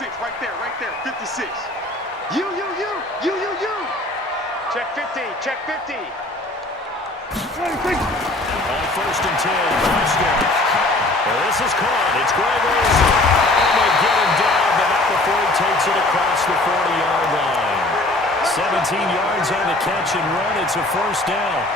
56, right there, 56. You. Check 50, check 50. On first and 10, touchdown. This is caught. It's Gregory. And they get him down, but not before he takes it across the 40-yard line. 17 yards on the catch and run. It's a first down.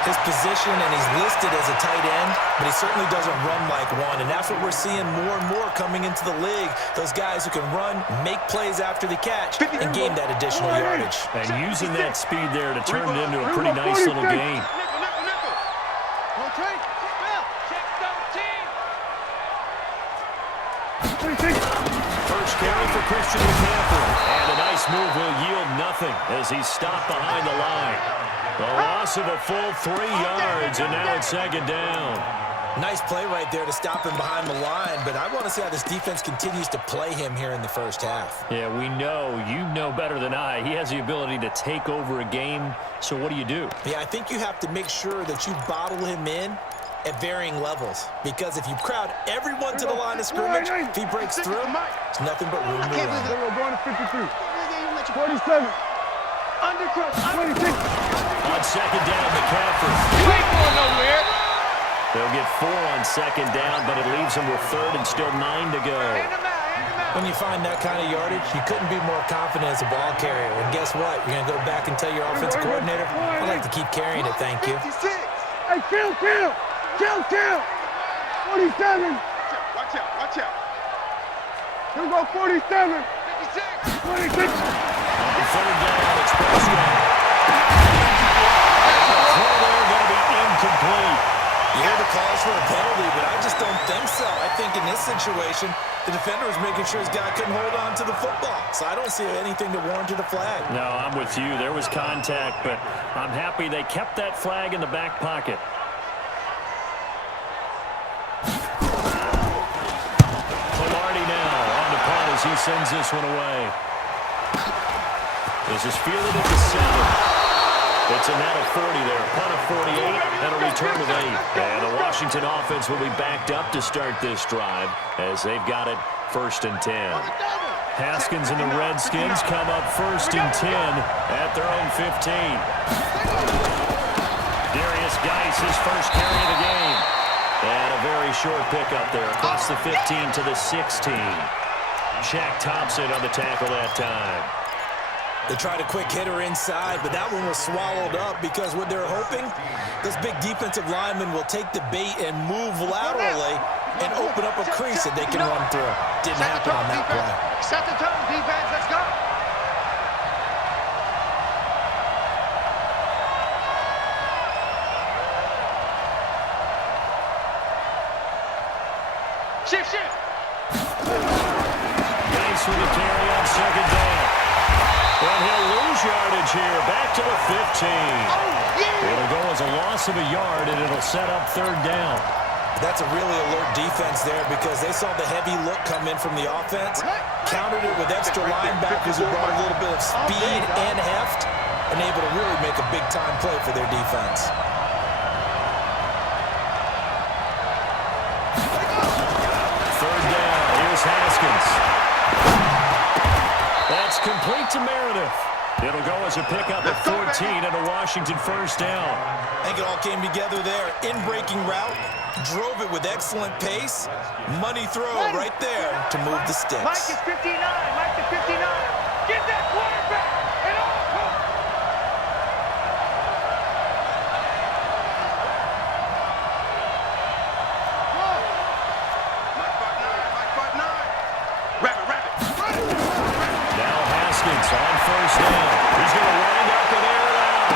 His position, and he's listed as a tight end, but he certainly doesn't run like one, and that's what we're seeing more and more coming into the league. Those guys who can run, make plays after the catch, and gain that additional yardage. And using that speed there to turn it into a pretty nice little game. First carry for Christian McCaffrey, and a nice move will yield nothing as he's stopped behind the line. The loss of a full 3 yards, and now it's second down. Nice play right there to stop him behind the line, but I want to see how this defense continues to play him here in the first half. Yeah, we know. You know better than I. He has the ability to take over a game, so what do? Yeah, I think you have to make sure that you bottle him in at varying levels, because if you crowd everyone to the line of scrimmage, if he breaks through, it's nothing but room to run. We're going to 53. 47. Undercross. 26. On second down, McCaffrey. You ain't going nowhere. They'll get 4 on second down, but it leaves them with third and still 9 to go. When you find that kind of yardage, you couldn't be more confident as a ball carrier. And guess what? You're going to go back and tell your offensive coordinator, I'd like to keep carrying it, thank you. Hey, kill. 47. Watch out. Here we go, 47. 26. On third down, it's Prescott. Throw there going to be incomplete. You hear the calls for a penalty, but I just don't think so. I think in this situation, the defender was making sure his guy couldn't hold on to the football. So I don't see anything that warranted a flag. No, I'm with you. There was contact, but I'm happy they kept that flag in the back pocket. He sends this one away. This is fielded at the 7. It's a net of 40 there. Punt of 48 and a return of 8. And the Washington offense will be backed up to start this drive as they've got it first and 10. Haskins and the Redskins come up first and 10 at their own 15. Darius Geis, his first carry of the game. And a very short pickup there across the 15 to the 16. Shaq Thompson on the tackle that time. They tried a quick hitter inside, but that one was swallowed up because what they're hoping, this big defensive lineman will take the bait and move laterally and open up a crease that they can run through. Didn't happen on that play. Set the tone, defense. Let's go. Shift. With a carry on second down. And he'll lose yardage here. Back to the 15. It'll go as a loss of a yard, and it'll set up third down. That's a really alert defense there because they saw the heavy look come in from the offense, countered it with extra linebackers who brought a little bit of speed and heft, and able to really make a big-time play for their defense. Third down. Here's Haskins. That's complete to Meredith. It'll go as a pickup at 14 and a Washington first down. I think it all came together there. In-breaking route, drove it with excellent pace. Money throw right there to move the sticks. Mike is 59. Mike to 59. Get that quarterback. And all. On first down. He's going to wind up and air it out.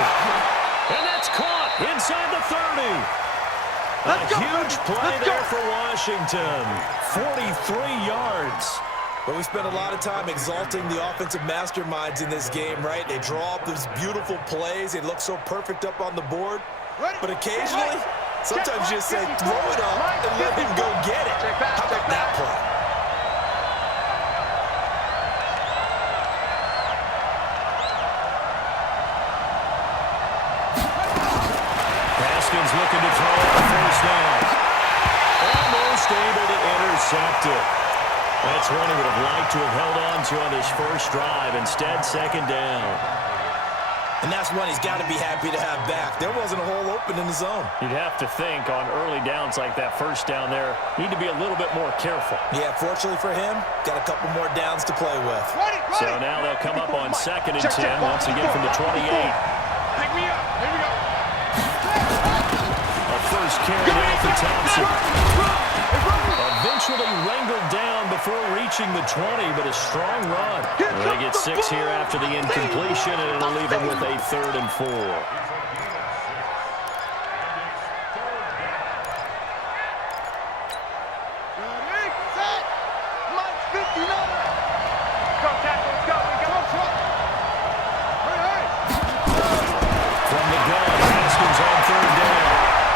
And that's caught inside the 30. A huge play there for Washington. 43 yards. But we spent a lot of time exalting the offensive masterminds in this game, right? They draw up these beautiful plays. They look so perfect up on the board. But occasionally, sometimes you just say, throw it up and let him go get it. How about that play? Looking to throw on first down. Almost able to intercept it. That's one he would have liked to have held on to on his first drive. Instead, second down. And that's one he's got to be happy to have back. There wasn't a hole open in the zone. You'd have to think on early downs like that first down there, need to be a little bit more careful. Yeah, fortunately for him, got a couple more downs to play with. So now they'll come up on 2nd and 10 once again from the 28. Pick me up. Here we go. A first carry there for Thompson. Eventually wrangled down before reaching the 20, but a strong run. They get 6 here after the incompletion, and it'll leave them with a 3rd and 4. From the gun, Redskins on 3rd down.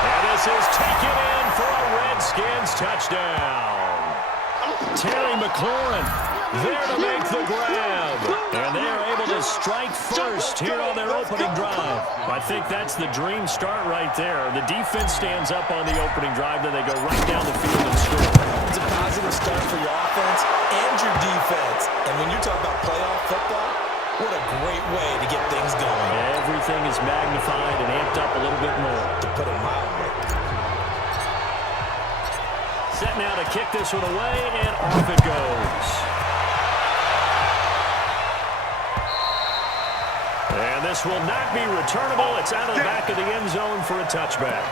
And this is taken in for a Redskins touchdown. Terry McLaurin there to make the grab. And they are able to strike first here on their opening drive. I think that's the dream start right there. The defense stands up on the opening drive, then they go right down the field and score. It's a positive start for your offense and your defense. And when you're talking about playoff football, what a great way to get things going. Everything is magnified and amped up a little bit more. To put it mildly. Set now to kick this one away, and off it goes. And this will not be returnable. It's out of the back of the end zone for a touchback.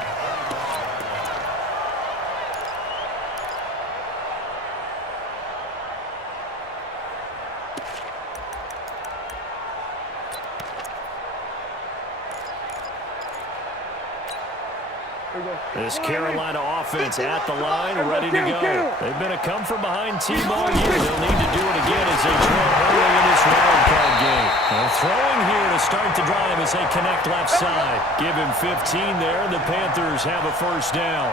This Carolina offense at the line, ready to go. They've been a come-from-behind team all year. They'll need to do it again as they trail early in this wildcard game. And throwing here to start the drive as they connect left side. Give him 15 there, and the Panthers have a first down.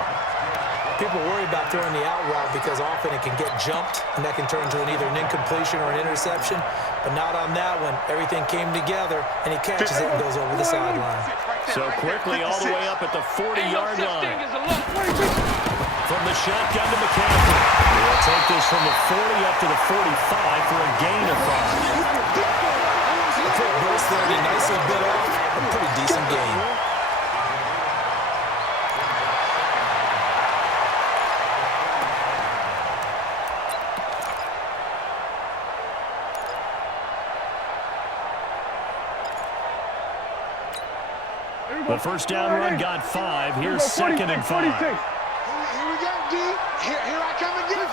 People worry about throwing the out route because often it can get jumped, and that can turn into either an incompletion or an interception. But not on that one. Everything came together, and he catches it and goes over the sideline. So quickly all the way up at the 40-yard line. From the shotgun to McCaffrey. They'll take this from the 40 up to the 45 for a gain of 5. The foot burst there, he nicely bit off. A pretty decent gain. The first down run got 5. Here's 2nd and 5. Here we go, D. Here I come again.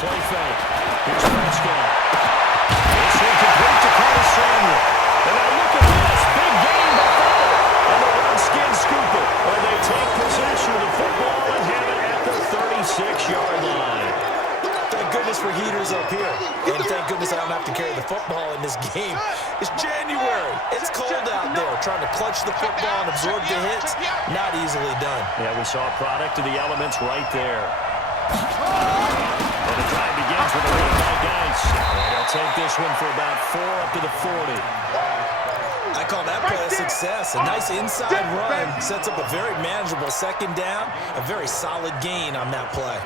Play fake. Here's Prescott. This one complete to Curtis Samuel. And now look at this. Big gain by Fuller. And the Redskins scoop it. Or they take possession of the football and have it at the 36-yard line. Thank goodness for heaters up here. And thank goodness I don't have to carry the football in this game. It's January. It's cold out there. Trying to clutch the football and absorb the hits, not easily done. Yeah, we saw a product of the elements right there. And the drive begins with a run by Geis. And they'll take this one for about 4 up to the 40. I call that play a success. A nice inside run sets up a very manageable 2nd down. A very solid gain on that play.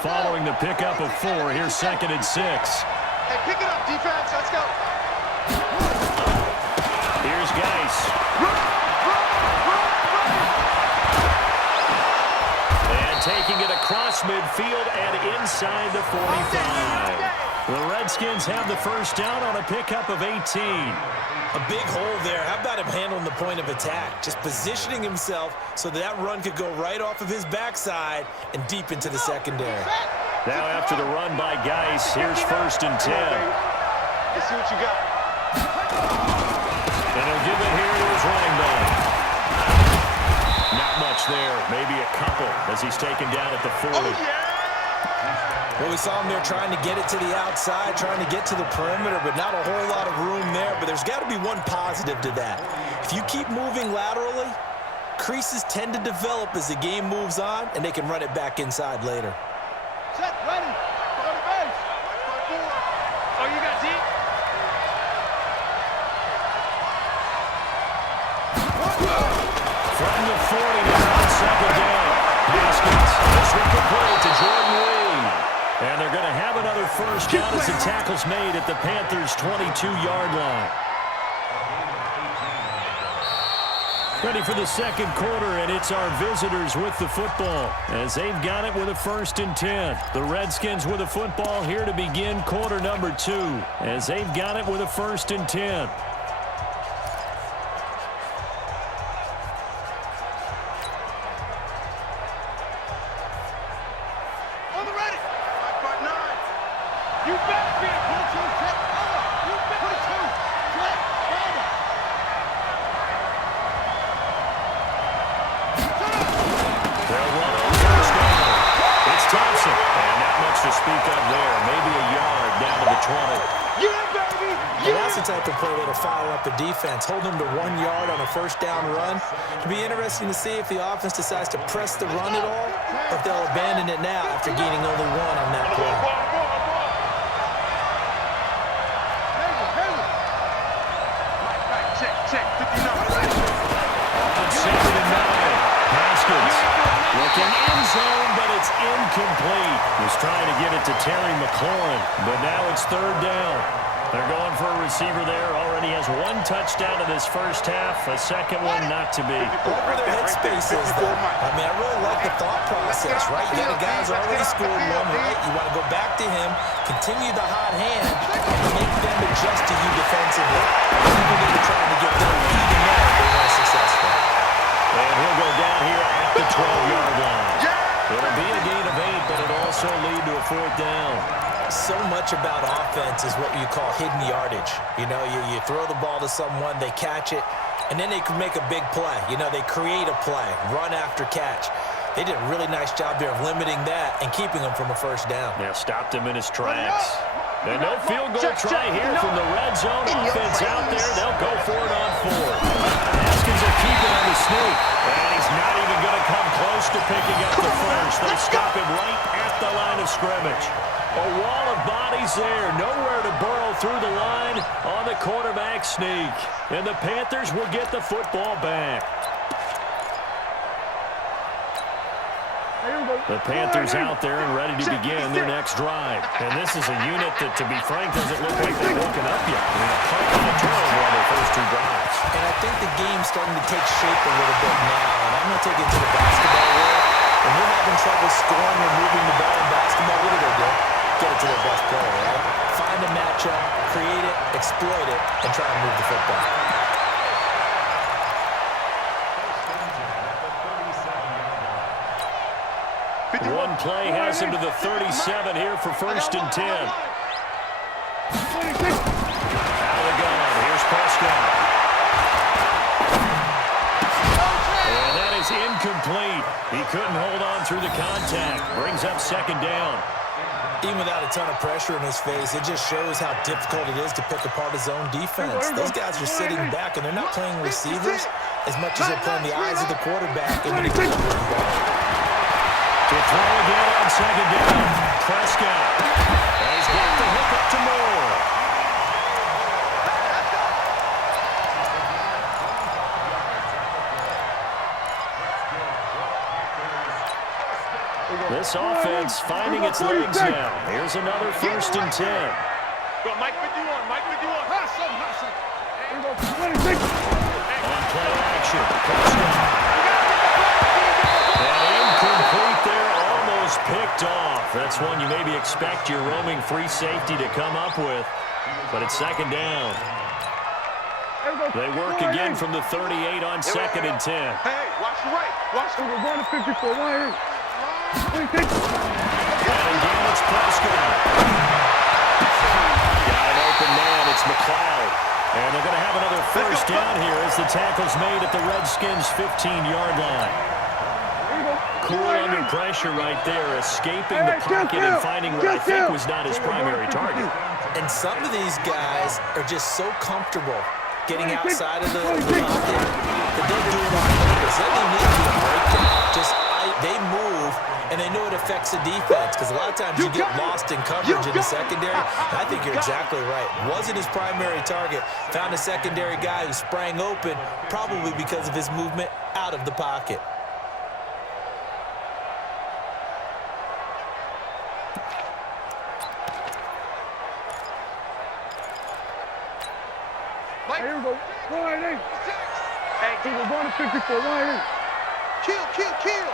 Following the pickup of 4, here's 2nd and 6. Hey, pick it up, defense. Let's go. Here's Geis. And taking it across midfield and inside the 45. The Redskins have the first down on a pickup of 18. A big hole there. How about him handling the point of attack? Just positioning himself so that run could go right off of his backside and deep into the secondary. Now after the run by Geis, here's 1st and 10. Let's see what you got. And he'll give it here to his running back. Not much there. Maybe a couple as he's taken down at the 40. Oh, yeah. Well, we saw him there trying to get it to the outside, trying to get to the perimeter, but not a whole lot of room there. But there's got to be one positive to that. If you keep moving laterally, creases tend to develop as the game moves on, and they can run it back inside later. Set, ready. Go to base. Oh, you got deep? first down as the tackle's made at the Panthers' 22-yard line. Ready for the second quarter, and it's our visitors with the football as they've got it with a 1st and 10. The Redskins with the football here to begin quarter number 2 as they've got it with a 1st and 10. On the ready. 5.9. You better be. Thompson, and not much to speak of there. Maybe a yard down to the 20. Yeah, baby! Yeah. And that's the type of play that'll fire up the defense. Hold them to 1 yard on a first down run. It'll be interesting to see if the offense decides to press the run at all, or if they'll abandon it now after gaining only 1 on that play. Check. 59. On 2nd and 9. Haskins looking in zone, but it's incomplete. Was trying to get it to Terry McLaurin, but now it's 3rd down. They're going for a receiver there. Already has 1 touchdown in this first half. A second one not to be. What were their headspace is, though? I mean, I really like the thought process, right? You got a guy who's already scored 1, right? You want to go back to him, continue the hot hand, and make them adjust to you defensively. People that are trying to get done even though they weren't successful. And he'll go down here at the 12-yard line. It'll be a gain of 8, but it'll also lead to a 4th down. So much about offense is what you call hidden yardage. You know, you throw the ball to someone, they catch it, and then they can make a big play. You know, they create a play, run after catch. They did a really nice job there of limiting that and keeping him from a first down. Yeah, stopped him in his tracks. And no field goal try here from the red zone. Offense out there. They'll go for it on 4th. Haskins will keep it on the sneak. And he's not even going to come close to picking up the first. They stop him right at the line of scrimmage. A wall of bodies there. Nowhere to burrow through the line on the quarterback sneak. And the Panthers will get the football back. The Panthers out there and ready to begin their next drive. And this is a unit that, to be frank, doesn't look like they've woken up yet. I mean, a punt and a turnover on their first 2 drives. And I think the game's starting to take shape a little bit now. And I'm going to take it to the basketball world. When you're having trouble scoring or moving the ball in basketball, what do? Get it to their best player, right? Find a matchup, create it, exploit it, and try and move the football. One play has him to the 37 here for 1st and 10. Out of the gun. Here's Prescott. And that is incomplete. He couldn't hold on through the contact. Brings up 2nd down. Even without a ton of pressure in his face, it just shows how difficult it is to pick apart his own defense. Those guys are sitting back, and they're not playing receivers as much as they're playing the eyes of the quarterback. To throw again on 2nd down. Prescott. And he's got the hook up to Moore. This offense finding its legs now. Here's another 1st and 10. Go, Mike 51. Mike 51. On play action. Prescott. Incomplete there, almost picked off. That's one you maybe expect your roaming free safety to come up with, but it's 2nd down. They work again from the 38 on 2nd and 10. Hey, watch the right. Watch the We're going to 54. And again, it's Prescott. Got an open man, it's McLeod. And they're going to have another first down here as the tackle's made at the Redskins' 15-yard line. Cool under pressure right there, escaping the pocket and finding what I think was not his primary target. And some of these guys are just so comfortable getting outside of the pocket that they'll do it on purpose. They don't need to be a breakdown. They move, and they know it affects the defense because a lot of times you get lost in coverage in the secondary. And I think you're exactly right. Wasn't his primary target. Found a secondary guy who sprang open, probably because of his movement out of the pocket. Hey, here we go. 188. Hey, we're going to 54. 188. Kill.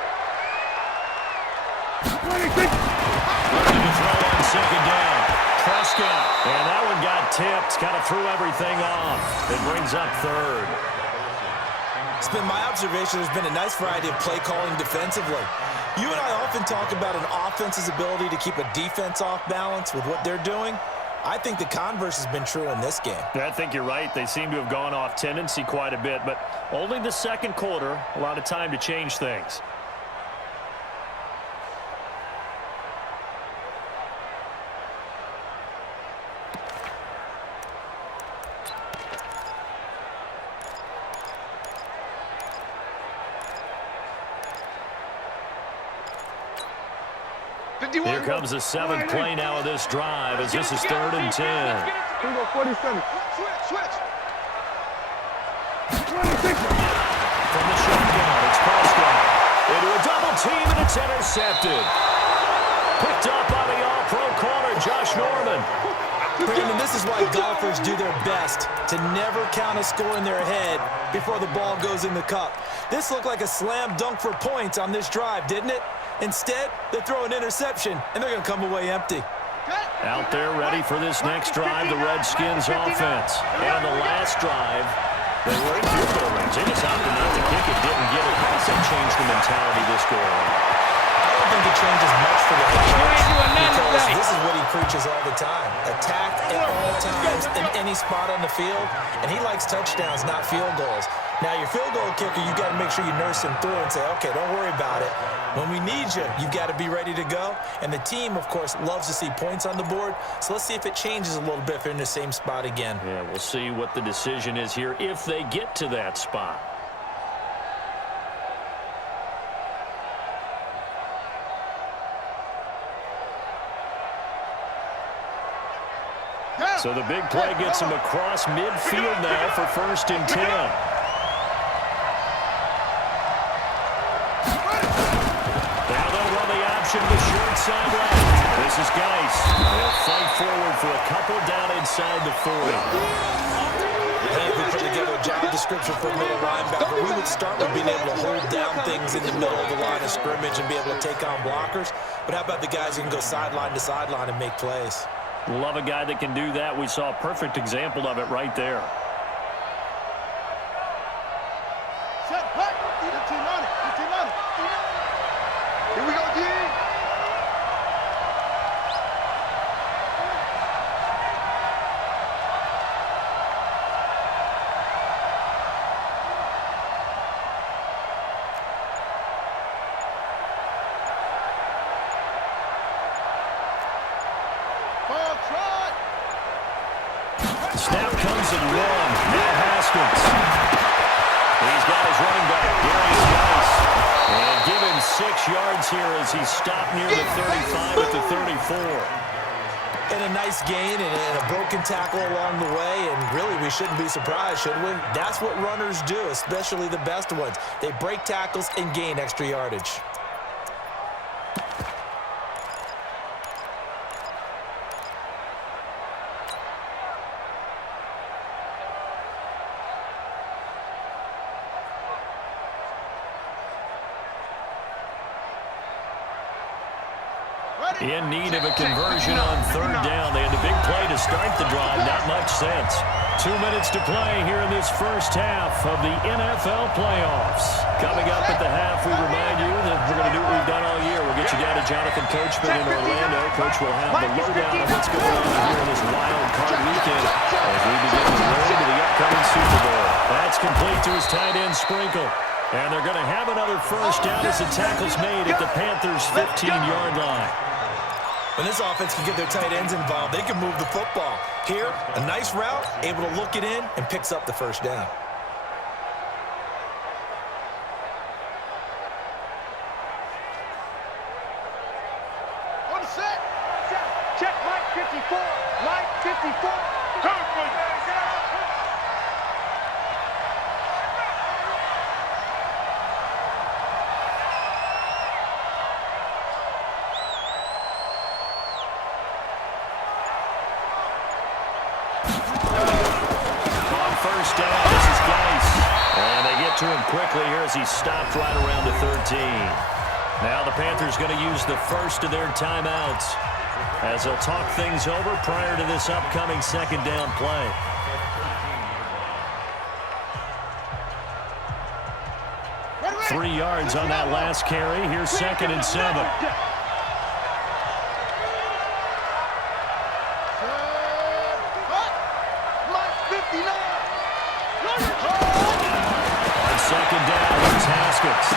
186. Looking to throw on second down. Prescott. And that one got tipped. Kind of threw everything off. It brings up third. It's been my observation there's been a nice variety of play calling defensively. You and I often talk about an offense's ability to keep a defense off balance with what they're doing. I think the converse has been true in this game. I think you're right. They seem to have gone off tendency quite a bit, but only the second quarter, a lot of time to change things. Here comes the seventh play now of this drive as this is 3rd and 10. Here we go, 47. Switch. 26. From the shotgun, it's Prescott. Into a double team, and it's intercepted. Picked up by the all-pro corner, Josh Norman. Brandon, this is why golfers do their best to never count a score in their head before the ball goes in the cup. This looked like a slam dunk for points on this drive, didn't it? Instead, they throw an interception, and they're going to come away empty. Out there ready for this next drive, the Redskins offense. And the last drive, they were in field goal range. They just opted not to kick it, didn't get it. How does that change the mentality this go around? I don't think it changes much for the head coach because this is what he preaches all the time. Attack at all times in any spot on the field, and he likes touchdowns, not field goals. Now, your field goal kicker, you got to make sure you nurse him through and say, okay, don't worry about it. When we need you, you've got to be ready to go. And the team, of course, loves to see points on the board. So let's see if it changes a little bit if they're in the same spot again. Yeah, we'll see what the decision is here if they get to that spot. So the big play gets him across midfield now for 1st and 10. Now they'll run the option to short side left. This is Geis. They'll fight forward for a couple down inside the 40. Hey, if we put together a job description for a middle linebacker, we would start with being able to hold down things in the middle of the line of scrimmage and be able to take on blockers. But how about the guys who can go sideline to sideline and make plays? Love a guy that can do that. We saw a perfect example of it right there. Set, back. 15 on it. Here we go, D. Snap comes and one. Now Haskins. He's got his running back, Darius Geis. And give him 6 yards here as he stopped near the 35 at the 34. And a nice gain and a broken tackle along the way. And really, we shouldn't be surprised, should we? That's what runners do, especially the best ones. They break tackles and gain extra yardage. In need of a conversion on 3rd down. They had a big play to start the drive. Not much sense. 2 minutes to play here in this first half of the NFL playoffs. Coming up at the half, we remind you that we're going to do what we've done all year. We'll get you down to Jonathan Coachman in Orlando. Coach will have the lowdown of what's going on here in this wild card weekend as we begin the road to the upcoming Super Bowl. That's complete to his tight end Sprinkle. And they're going to have another first down as the tackle's made at the Panthers' 15-yard line. When this offense can get their tight ends involved, they can move the football. Here, a nice route, able to look it in, and picks up the first down. On set. Check Mike 54. Mike 54. to him quickly here as he stopped right around the 13. Now the Panthers going to use the first of their timeouts as they'll talk things over prior to this upcoming second down play. Ready. 3 yards on that last carry. Here's 2nd and 7. On 2nd down, here's Haskins.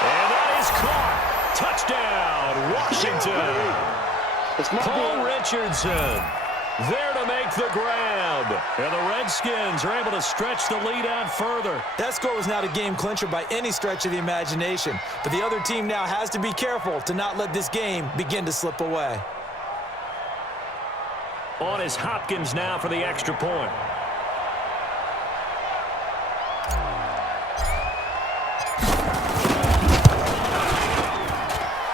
And that is caught. Touchdown, Washington. Paul Richardson there to make the grab. And the Redskins are able to stretch the lead out further. That score was not a game clincher by any stretch of the imagination. But the other team now has to be careful to not let this game begin to slip away. On is Hopkins now for the extra point.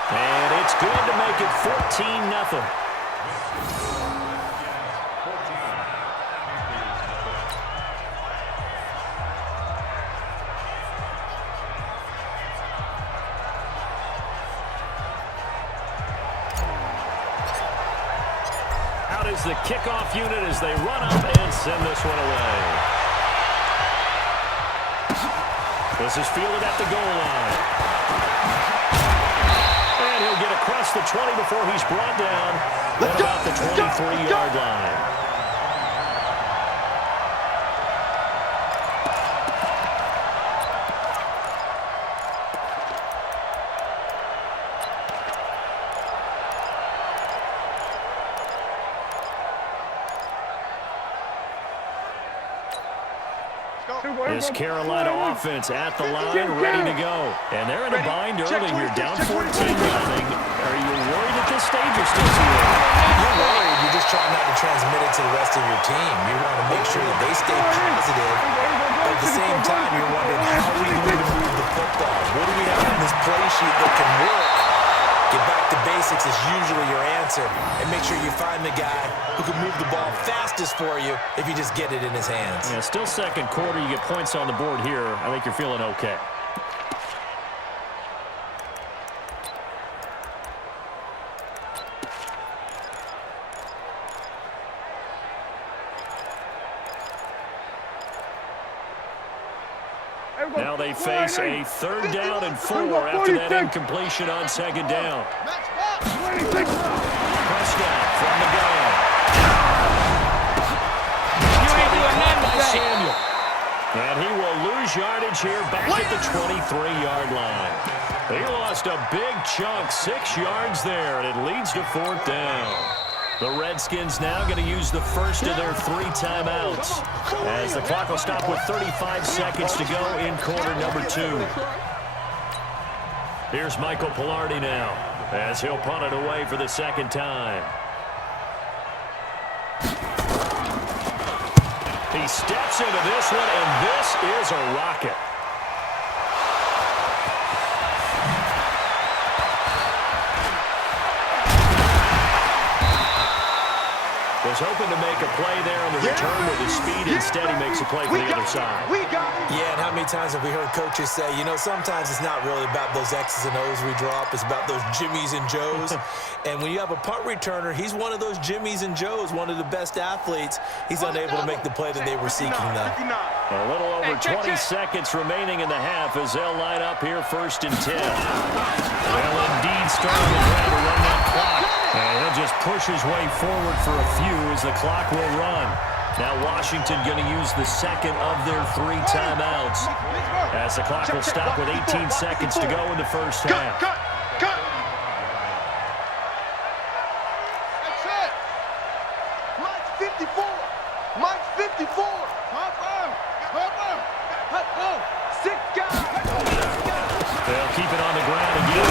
And it's good to make it 14-0. Out is the kickoff unit as they run up and send this one away. This is fielded at the goal line. And he'll get across the 20 before he's brought down at about the 23-yard line. This Carolina offense at the line, ready to go. And they're in a bind early here, down 14-0. Are you worried at this stage or still too early? You're worried. You're just trying not to transmit it to the rest of your team. You want to make sure that they stay positive. But at the same time, you're wondering, how are we going to move the football? What do we have on this play sheet that can work? Get back to basics is usually your answer. And make sure you find the guy who can move the ball fastest for you if you just get it in his hands. Yeah, still second quarter. You get points on the board here. I think you're feeling okay. Now they face a 3rd down and 4 after that incompletion on 2nd down. Prescott from the gun. Samuel. And he will lose yardage here back at the 23-yard line. He lost a big chunk, 6 yards there, and it leads to 4th down. The Redskins now going to use the first of their 3 timeouts as the clock will stop with 35 seconds to go in quarter number 2. Here's Michael Pilardi now as he'll punt it away for the 2nd time. He steps into this one, and this is a rocket. Was hoping to make a play there on the return with his speed. Instead, he makes a play for the other side. Yeah, and how many times have we heard coaches say, you know, sometimes it's not really about those X's and O's we drop. It's about those Jimmies and Joes. And when you have a punt returner, he's one of those Jimmies and Joes, one of the best athletes. He's unable to make the play that they were seeking, though. A little over 20 seconds remaining in the half as they'll line up here 1st and 10. Well, indeed, starting to try to run that clock. And he'll just push his way forward for a few as the clock will run. Now Washington going to use the 2nd of their 3 timeouts as the clock will stop with 18 seconds to go in the first half. Cut. That's it. Mike's 54. Mike's 54. Hop on. 6 guys. They'll keep it on the ground again.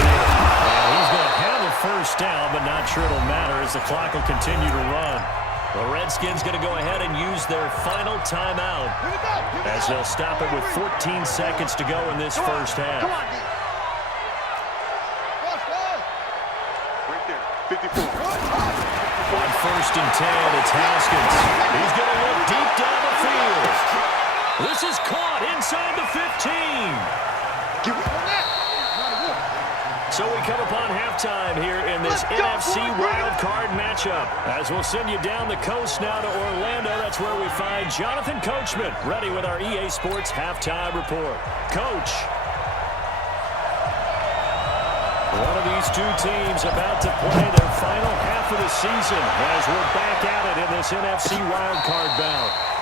He's going to have a first down, but not sure it'll matter as the clock will continue to run. The Redskins going to go ahead and use their final timeout as they'll stop it with 14 seconds to go in this first half. Come on, D. Right there. 54. On 1st and 10, it's Haskins. He's going to look deep down the field. This is caught inside the 15. So we come upon halftime here in this NFC Wildcard matchup. As we'll send you down the coast now to Orlando. That's where we find Jonathan Coachman ready with our EA Sports halftime report. Coach. One of these two teams about to play their final half of the season as we're back at it in this NFC Wildcard bout.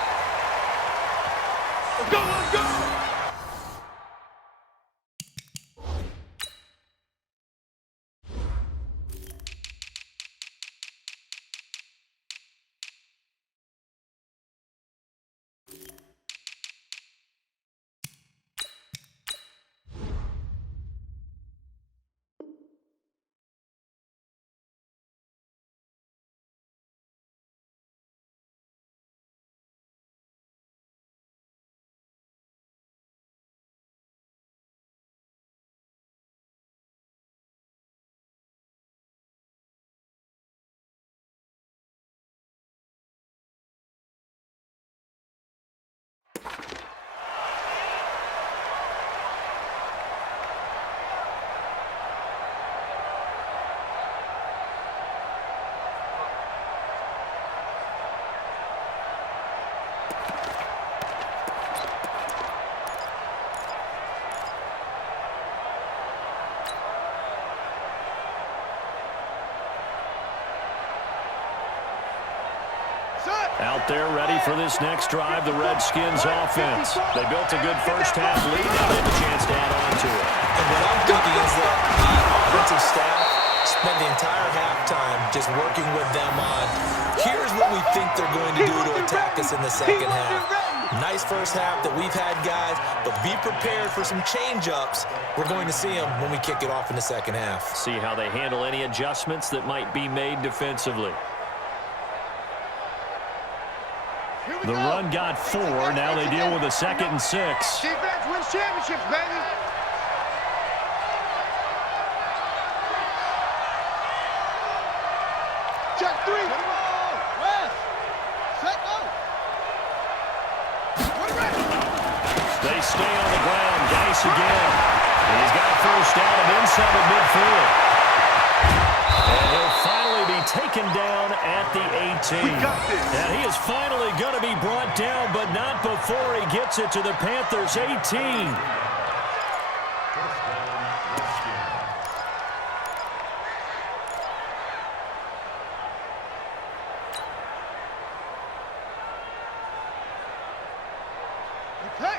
Let's go, let's go! Out there ready for this next drive, the Redskins offense. They built a good first half lead. Now they have a chance to add on to it. And what I'm thinking is that the offensive staff spent the entire halftime just working with them on, here's what we think they're going to do to attack us in the second half. Nice first half that we've had, guys, but be prepared for some change-ups. We're going to see them when we kick it off in the second half. See how they handle any adjustments that might be made defensively. The run got 4. Now they deal with a 2nd and 6. Defense wins championships, baby. Check 3. West. Set, go. They stay on the ground. Dice again. And he's got a first down and inside of midfield. And he'll finally be taken down at the 18. And he is finally going to be brought down, but not before he gets it to the Panthers' 18.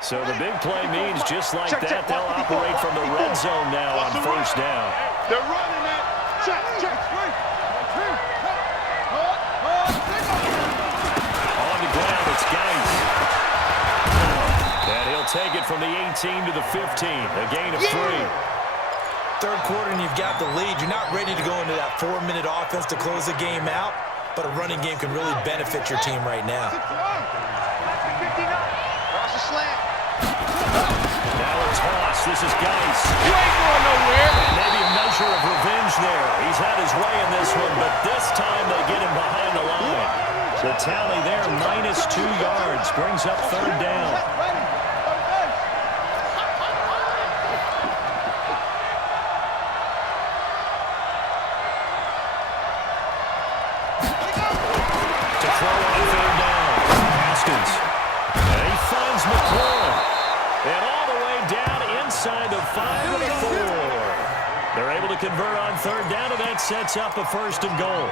So the big play means just like that, they'll operate from the red zone now on first down. They're running it. Check. On the ground, it's Geis. And he'll take it from the 18 to the 15, a gain of 3. Third quarter and you've got the lead. You're not ready to go into that 4-minute offense to close the game out, but a running game can really benefit your team right now. Cross the slant. Now a toss. This is Geis. You ain't going nowhere. Maybe a measure of revenge there. He's had his way in this one, but this time they get him behind the line. The tally there, -2 yards, brings up 3rd down. To throw on 3rd down. Haskins. And he finds McLaurin. And all the way down inside the 5 of the 4. They're able to convert on 3rd down, and that sets up a 1st and goal.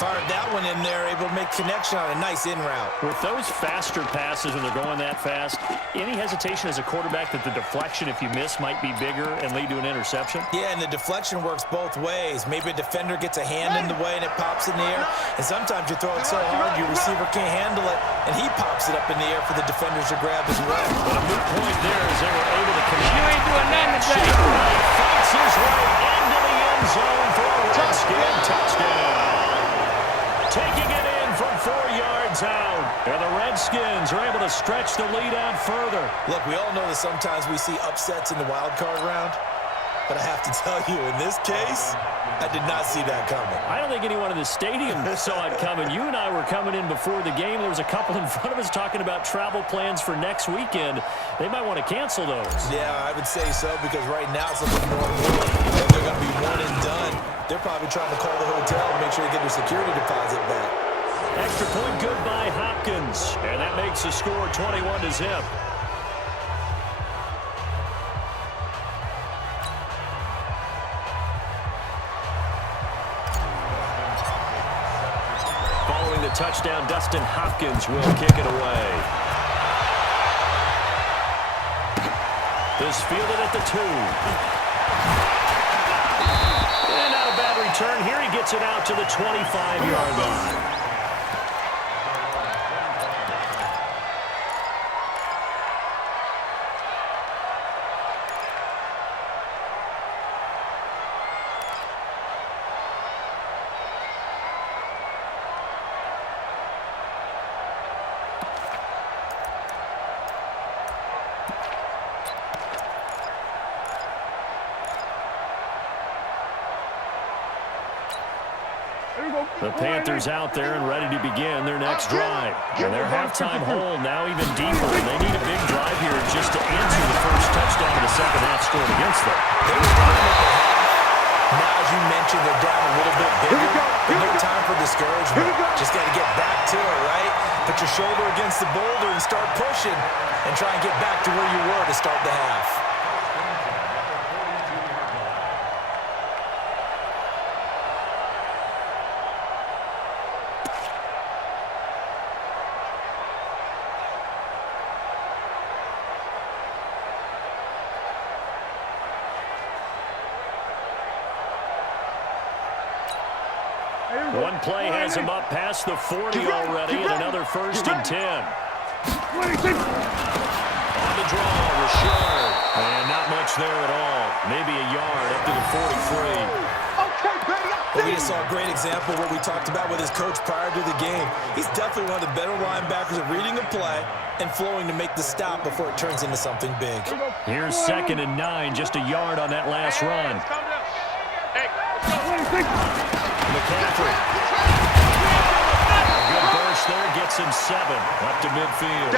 Fired that one in there, able to make connection on a nice in route. With those faster passes when they're going that fast, any hesitation as a quarterback that the deflection, if you miss, might be bigger and lead to an interception? Yeah, and the deflection works both ways. Maybe a defender gets a hand in the way and it pops in the air, and sometimes you throw it so hard your receiver can't handle it, and he pops it up in the air for the defenders to grab as well. But a moot point there as they were able to connect. You ain't doing nothing today. Fights his way into the end zone for a Redskin touchdown. Taking it in from 4 yards out. And the Redskins are able to stretch the lead out further. Look, we all know that sometimes we see upsets in the wild card round. But I have to tell you, in this case, I did not see that coming. I don't think anyone in the stadium saw it coming. You and I were coming in before the game. There was a couple in front of us talking about travel plans for next weekend. They might want to cancel those. Yeah, I would say so, because right now it's looking more and more like they're going to be one and done. They're probably trying to call the hotel and make sure they get their security deposit back. Extra point good by Hopkins. And that makes the score 21-0. Following the touchdown, Dustin Hopkins will kick it away. This fielded at the 2. And not a bad return. Here he gets it out to the 25-yard line. The Panthers out there and ready to begin their next drive. And their halftime hole now even deeper. They need a big drive here just to answer the first touchdown of the second half scored against them. They were down at the half. Now, as you mentioned, they're down a little bit bigger. But no time for discouragement. Just got to get back to it, right? Put your shoulder against the boulder and start pushing. And try and get back to where you were to start the half. One play has him up past the 40 already, and another 1st and 10. On the draw, Rashard. And not much there at all. Maybe a yard up to the 43. Well, we just saw a great example of what we talked about with his coach prior to the game. He's definitely one of the better linebackers at reading a play and flowing to make the stop before it turns into something big. Here's 2nd and 9, just a yard on that last run. McCaffrey. Good burst there, gets him 7 up to midfield.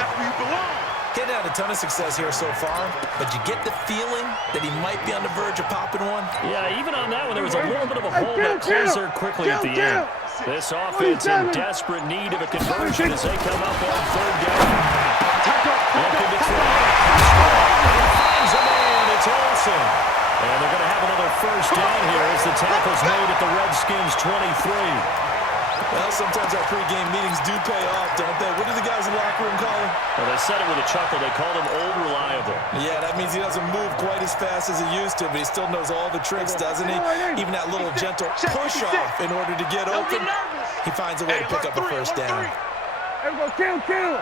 Getting had a ton of success here so far, but you get the feeling that he might be on the verge of popping one? Yeah, even on that one, there was a little bit of a hole that closed there quickly at the end. This offense in desperate need of a conversion as they come up on 3rd down. Looking to throw. Finds a man, it's Olsen. And they're going to have another 1st down here as the tackle's made at the Redskins 23. Well, sometimes our pregame meetings do pay off, don't they? What do the guys in the locker room call him? Well, they said it with a chuckle. They called him Old Reliable. Yeah, that means he doesn't move quite as fast as he used to, but he still knows all the tricks, doesn't he? Even that little gentle push-off in order to get open, he finds a way to pick up a 1st down. Kill.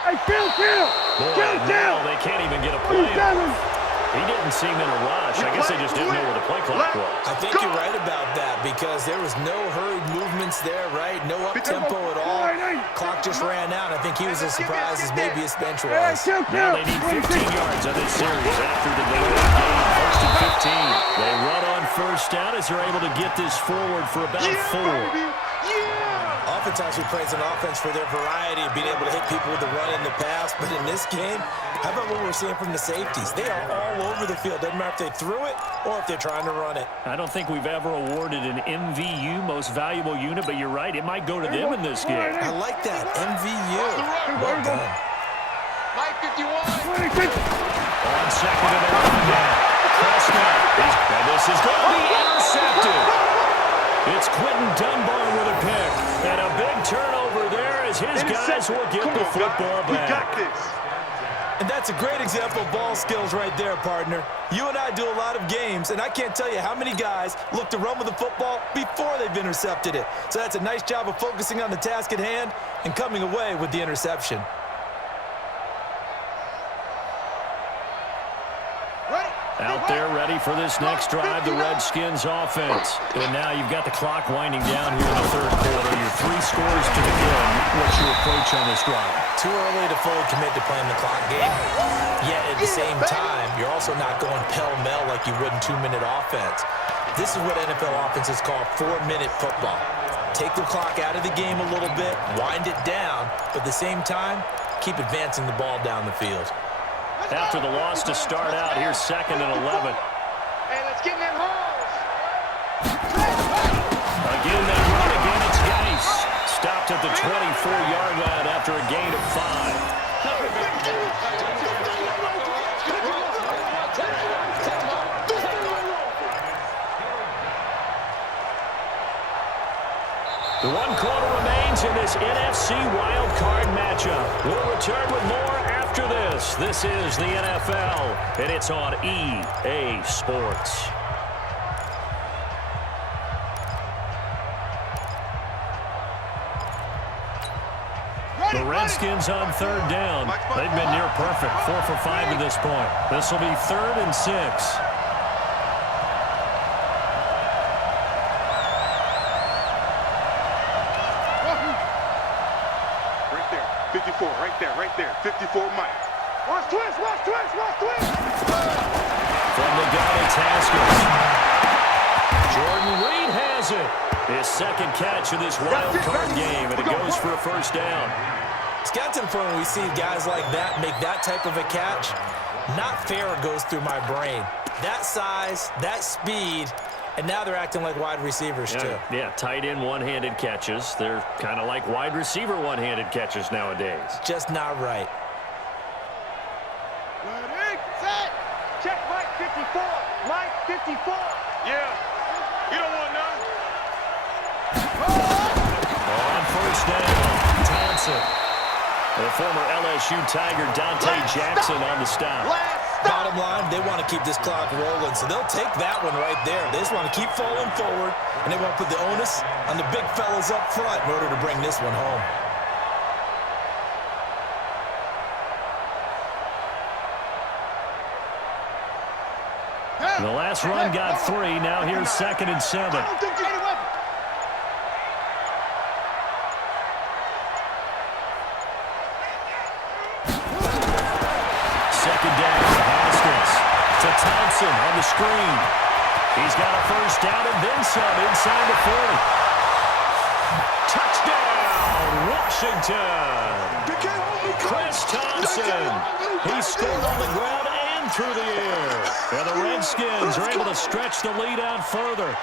Hey, kill. Boy, now they can't even get a play off. He didn't seem in a rush. I guess they just didn't know where the play clock was. I think you're right about that because there was no hurried movements there, right? No up-tempo at all. Clock just ran out. I think he was as surprised as maybe his bench was. Now they need 15 yards on this series after the delayed game. 1st and 15. They run on 1st down as they're able to get this forward for about 4. Oftentimes we praise an offense for their variety of being able to hit people with the run and the pass, but in this game, how about what we're seeing from the safeties? They are all over the field. Doesn't matter if they threw it or if they're trying to run it. I don't think we've ever awarded an MVU, most valuable unit, but you're right, it might go to them in this game. I like that, MVU. Well done. Mike 51. On 2nd and 11. Prescott. And this is going to be intercepted. It's Quentin Dunbar with a pick. And a big turnover there as his guys will get the football back. We got this. And that's a great example of ball skills right there, partner. You and I do a lot of games, and I can't tell you how many guys look to run with the football before they've intercepted it. So that's a nice job of focusing on the task at hand and coming away with the interception. Out there ready for this next drive, the Redskins offense. And now you've got the clock winding down here in the 3rd quarter. You're 3 scores to the good. What's your approach on this drive? Too early to fully commit to playing the clock game. Yet at the same time, you're also not going pell-mell like you would in 2-minute offense. This is what NFL offenses call 4-minute football. Take the clock out of the game a little bit, wind it down, but at the same time, keep advancing the ball down the field. After the loss to start out, here's 2nd and 11. Hey, let's get in them holes. Again, they run again. It's Geis. Stopped at the 24-yard line after a gain of 5. The 1 quarter remains in this NFC Wildcard matchup. We'll return with more after this. This is the NFL, and it's on EA Sports. The Redskins on 3rd down. They've been near perfect, 4 for 5 at this point. This will be 3rd and 6. Right there. 54 Mike. Watch twist. From the gun, it's Haskins. Jordan Reed has it. His 2nd catch of this wild card game, and it goes for a 1st down. It's got to the point when we see guys like that make that type of a catch. Not fair goes through my brain. That size, that speed, and now they're acting like wide receivers too. Yeah, tight end one-handed catches. They're kind of like wide receiver one-handed catches nowadays. Just not right. Ready, set. Check Mike 54. Mike 54. Yeah. You don't want none. On 1st down, Thompson. The former LSU Tiger Dante Jackson on the stop. Bottom line, they want to keep this clock rolling, so they'll take that one right there. They just want to keep falling forward, and they want to put the onus on the big fellas up front in order to bring this one home. The last run got 3. Now here's 2nd and 7. Thompson on the screen. He's got a 1st down and then some inside the 40. Touchdown, Washington. Chris Thompson. He scored on the ground and through the air. And the Redskins are able to stretch the lead out further.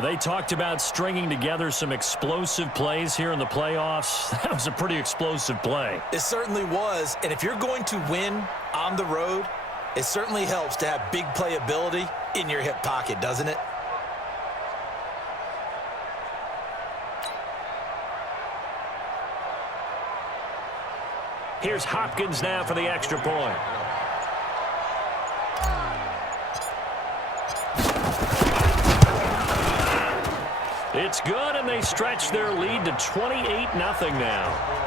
They talked about stringing together some explosive plays here in the playoffs. That was a pretty explosive play. It certainly was. And if you're going to win on the road, it certainly helps to have big playability in your hip pocket, doesn't it? Here's Hopkins now for the extra point. It's good, and they stretch their lead to 28-0 now.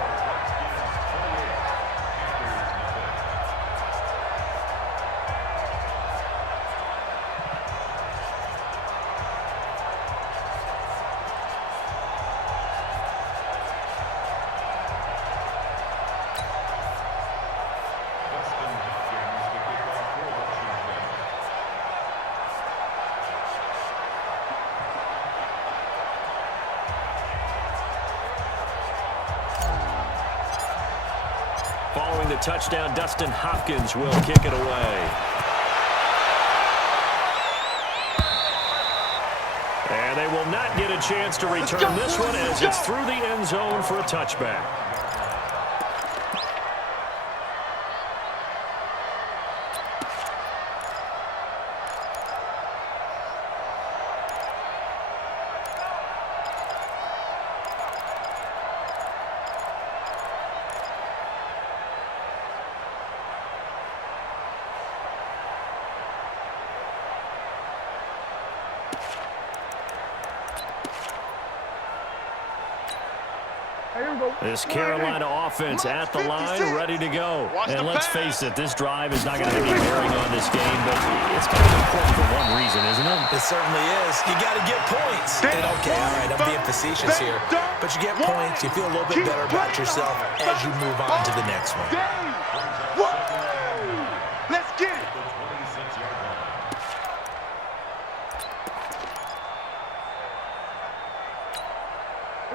Following the touchdown, Dustin Hopkins will kick it away. And they will not get a chance to return this one as it's through the end zone for a touchback. This Carolina offense at the line, ready to go. And let's face it, this drive is not going to have any bearing on this game, but it's kind of important for one reason, isn't it? It certainly is. You got to get points. And okay, all right, I'm being facetious here, but you get points, you feel a little bit better about yourself as you move on to the next one. Let's get it.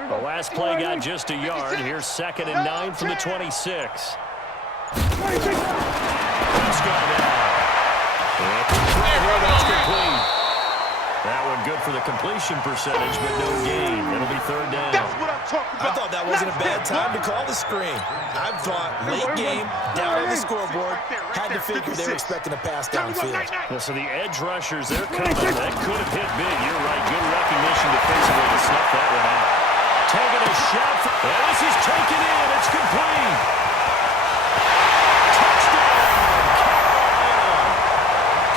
The last play got just a yard. Here's 2nd and 9 from the 26. Let's go down. That's complete. That one good for the completion percentage, but no gain. It'll be 3rd down. That's what I'm talking about. I thought that wasn't a bad time to call the screen. I thought late game, down on the scoreboard, had to figure they were expecting a pass downfield. Well, so the edge rushers, they're coming. That could have hit big. You're right. Good recognition defensively to snuff that one out. Taking a shot. And this is taken in. It's complete. Touchdown, Carolina.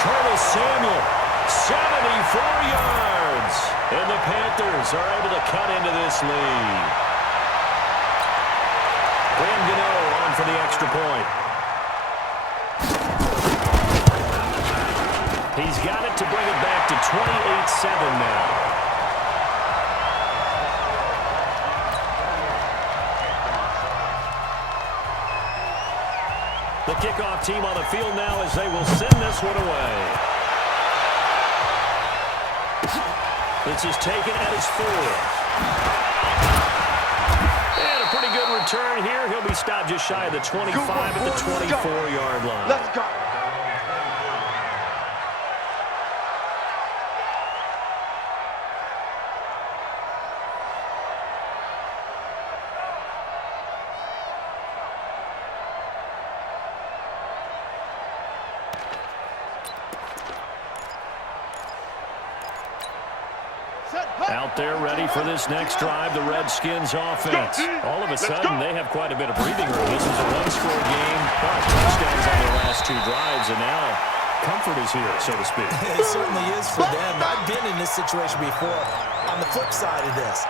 Curtis Samuel, 74 yards. And the Panthers are able to cut into this lead. Graham Gano on for the extra point. He's got it to bring it back to 28-7 now. The kickoff team on the field now as they will send this one away. This is taken at his 4th. And a pretty good return here. He'll be stopped just shy of the 25 at the 24-yard line. Let's go. Out there ready for this next drive, the Redskins offense. All of a sudden, they have quite a bit of breathing room. This is a one-score game, but touchdowns on their last 2 drives, and now comfort is here, so to speak. It certainly is for them. I've been in this situation before on the flip side of this.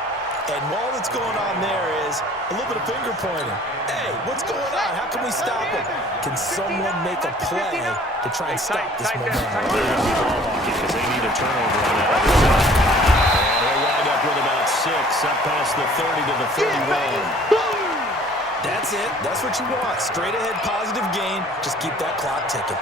And all that's going on there is a little bit of finger pointing. Hey, what's going on? How can we stop him? Can someone make a play to try and stop this momentum? They're going to be ball hawking because they need a turnover on that other side. And they'll wind up with about 6, up past the 30 to the 31. That's it. That's what you want. Straight ahead positive gain. Just keep that clock ticking.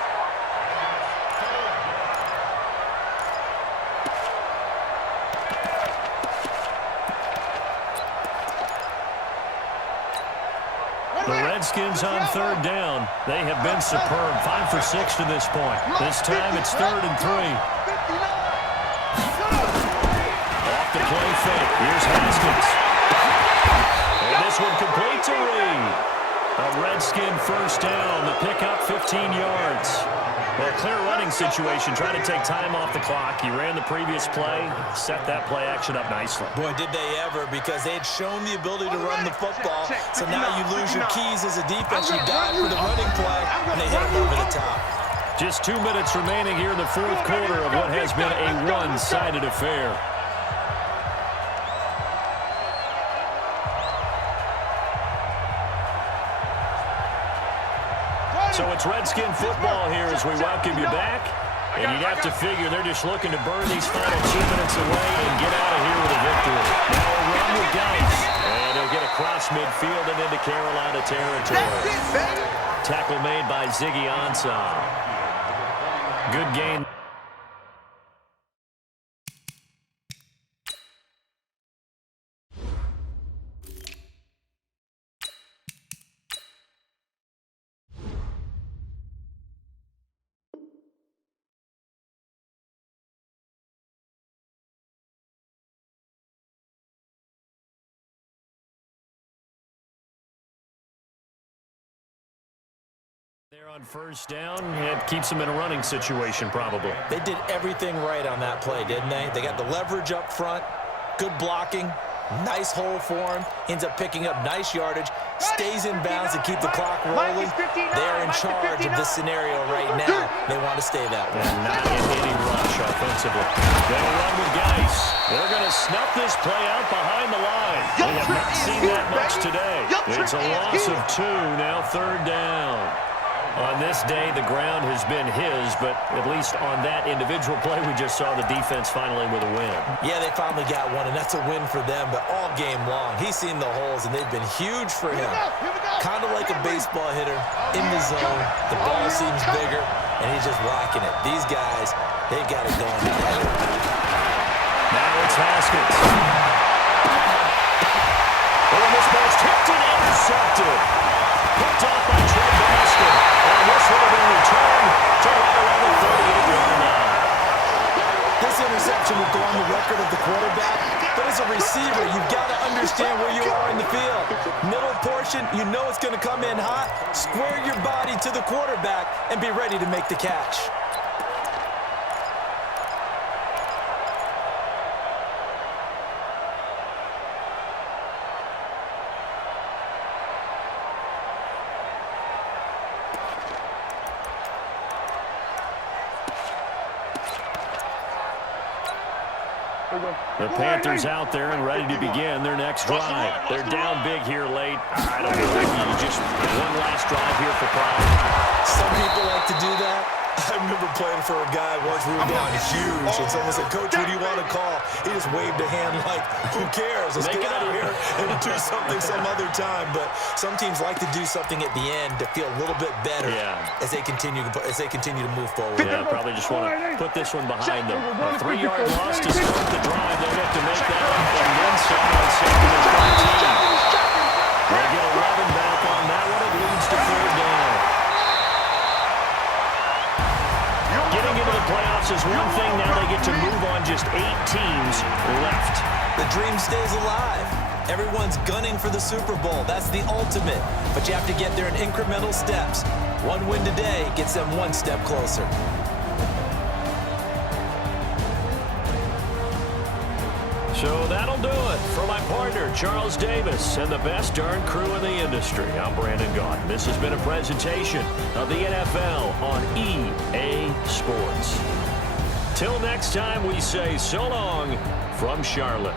The Redskins on 3rd down. They have been superb. 5 for 6 to this point. This time it's 3rd and 3. Off the play fake. Here's Haskins. And this one completes a read. A Redskin 1st down. The pickup 15 yards. Well, a clear running situation. Trying to take time off the clock. He ran the previous play. Set that play action up nicely. Boy, did they ever, because they had shown the ability to run the football. So now you lose your keys as a defense. You dive for the running play, and they hit him over the top. Just 2 minutes remaining here in the 4th quarter of what has been a one-sided affair. So it's Redskin football here as we welcome you back. And you'd have to figure they're just looking to burn these final 2 minutes away and get out of here with a victory. Now a run with Dice. And he'll get across midfield and into Carolina territory. Tackle made by Ziggy Ansah. Good game. There on 1st down, it keeps them in a running situation probably. They did everything right on that play, didn't they? They got the leverage up front, good blocking, Nice hole for him. Ends up picking up nice yardage. Stays in bounds to keep the clock rolling. They're in charge of this scenario right now. They want to stay that way. And not in any rush offensively. They'll run with Geis. They're going to snuff this play out behind the line. We have not seen that much today. It's a loss of 2, now 3rd down. On this day, the ground has been his, but at least on that individual play, we just saw the defense finally with a win. Yeah, they finally got one, and that's a win for them, but all game long, he's seen the holes, and they've been huge for him. Kind of like a baseball hitter in the zone. The ball seems bigger, and he's just whacking it. These guys, they've got it going together. Now it's Haskins. Oh, this ball's tipped and intercepted. Picked off by Trey Boston. And this will have been returned to right around the 38-yard line. This interception will go on the record of the quarterback, but as a receiver, you've got to understand where you are in the field. Middle portion, you know it's going to come in hot. Square your body to the quarterback and be ready to make the catch. The Panthers out there and ready to begin their next drive. They're down big here late. I don't know. Maybe just one last drive here for pride. Some people like to do that. I remember playing for a guy once. We were down huge, and someone said, "Coach, what do you want to call?" He just waved a hand like, "Who cares? Let's get out of here and do something some other time." But some teams like to do something at the end to feel a little bit better as they continue to move forward. Yeah, probably just want to put this one behind them. A 3-yard loss to start the drive. They'll have to make that up and then some on 2nd and 13. They get 11 back on that one. It leads to 3rd down. Getting into the playoffs is one thing. Now they get to move on. Just 8 teams left. The dream stays alive. Everyone's gunning for the Super Bowl. That's the ultimate. But you have to get there in incremental steps. One win today gets them one step closer. So that'll do it for my partner, Charles Davis, and the best darn crew in the industry. I'm Brandon Gaudin. This has been a presentation of the NFL on EA Sports. Till next time, we say so long from Charlotte.